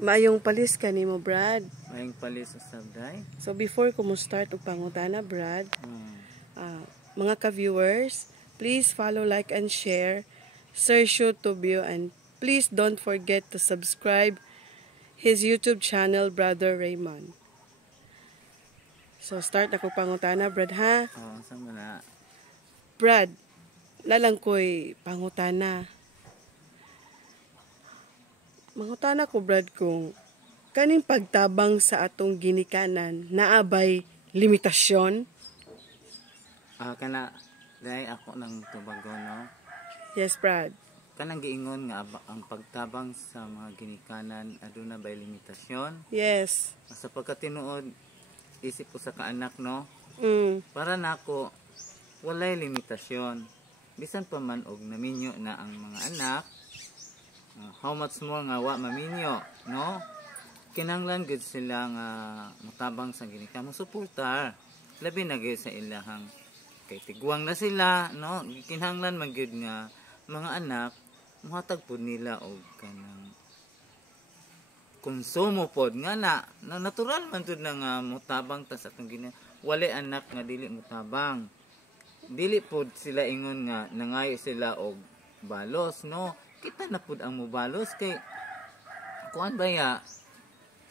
Maayong palis ka nimo, Brad. Maayong palis usab day. So before ko mo start og pangutana, Brad, mga ka-viewers, please follow, like, and share Sir Shu Tubio, and please don't forget to subscribe his YouTube channel, Brother Raymond. So start ako pangutana, Brad, ha? Sama na. Brad, lalang ko'y pangutana. Mangutana ko, Brad, kung kaning pagtabang sa atong ginikanan naabay limitasyon? Kana day ako ng tubago, no? Yes, Brad. Kanang giingon nga ang pagtabang sa mga ginikanan aduna bay limitasyon. Yes. Sa pagkatinuod isip ko sa kaanak, no? Para nako walay limitasyon. Bisan pa man og naminyo na ang mga anak, how much more nga wa maminyo, no? Kinahanglan gud sila nga motabang sa ginikanan, mo suportar. Labi na gyud sa ilahang kay tigwang na sila, no? Kinahanglan man gyud nga mga anak muhatag pud nila og kanang konsumo pod nga na natural man tud na nga motabang ta sa atong ginikanan. Wala anak nga dili motabang. Dili pod sila ingon nga nangayo sila og balos, no? Kita na pod ang mobalos kay kuan baya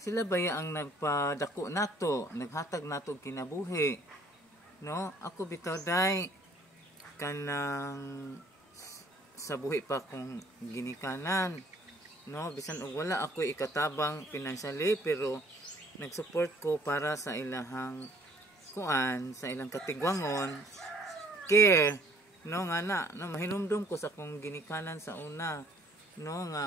sila baya ang nagpadako nato, naghatag nato og kinabuhi, no? Ako bitaw day kanang sa buhi pa kong ginikanan, no? Bisan og wala ako ikatabang financially, pero nagsupport ko para sa ilahang kuan, sa ilang katigwangon, care, no? Nga na, no? Mahinumdum ko sa kong ginikanan sa una, no? Nga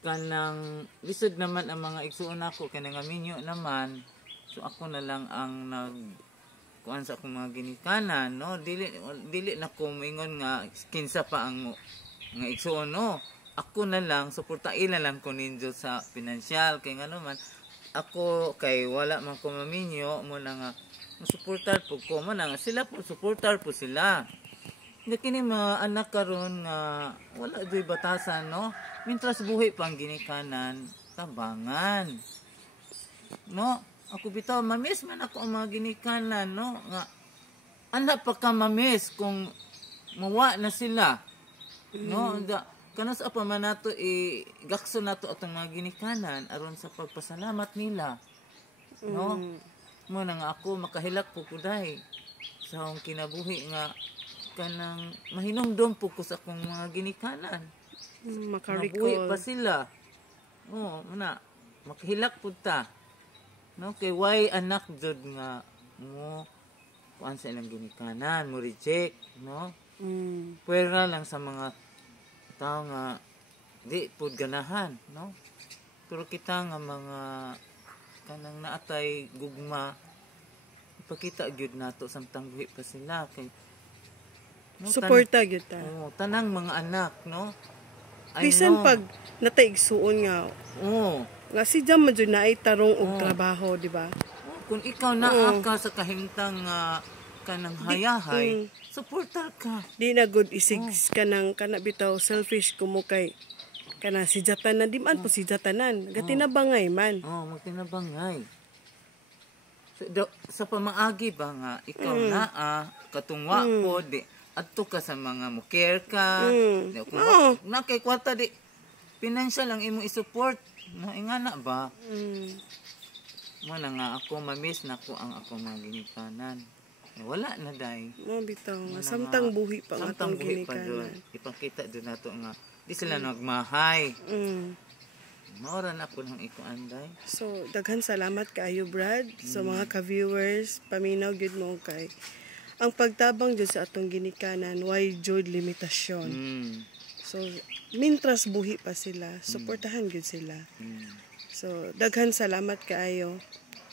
kanang lisod naman ang mga igsuon nako kanang aminyo naman, so ako na lang ang nag kuan sa akong mga ginikanan, no? Dili na ko moingon nga kinsa pa ang nga igsuon, no? Ako na lang suportain na lang ko ninyo sa financial kay ngano man ako kay wala man ko maminyo mo na nga suportar po ko man nga sila po suportar po sila. Nga kini mga anak karon nga wala doy batasan, no? Mintras buhi pang ginikanan, tabangan, no? Ako bitaw mamis man ako ang mga ginikanan, no? Nga anak pa ka mamis kung mawa na sila, no? Kanas apa man nato gakso nato atong mga ginikanan aron sa pagpasalamat nila, no? Mo na nga ako makahilak po kuday sa akong kinabuhi nga kanang mahinumdum po ko sa akong mga ginikanan. Mabuhi pa sila. Muna makahilak po ta, no? Kay why anak jud nga mo kuan sa ilang ginikanan mo reject, no? Pwera lang sa mga tao nga di pud ganahan, no? Pero kita nga mga kanang naatay gugma ipakita gyud nato samtang buhi pa sila kay no, suporta gyud ta. Tanang mga anak, no? Bisan pag nataigsuon nga. Nga si jam man jud naay tarong og trabaho, di ba? Kung ikaw naa ka sa kahimtang kanang hayahay, suportar ka. Di na good isig kanang kana bitaw selfish kumo kay kana si jatanan di man po si jatanan gatinabangay man. Magtinabangay. Sa pamaagi ba nga ikaw naa katungwa po di adto ka sa mga care ka. Na kay kwarta di financial lang imo i-support, na ingana ba? Mo na nga ako mamiss na ko ang ako mga ginikanan. Wala na day. Bitaw samtang buhi pa nga atong ginikanan. Ipakita doon nato nga di sila nagmahay. Maura na po ng ikuan day. So daghan salamat kaayo, Brad, sa mga ka-viewers, paminaw gyud mo kay ang pagtabang jud sa atong ginikanan why jud limitasyon. So mintras buhi pa sila, suportahan gyud sila. So daghan salamat kaayo,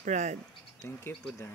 Brad. Thank you po day.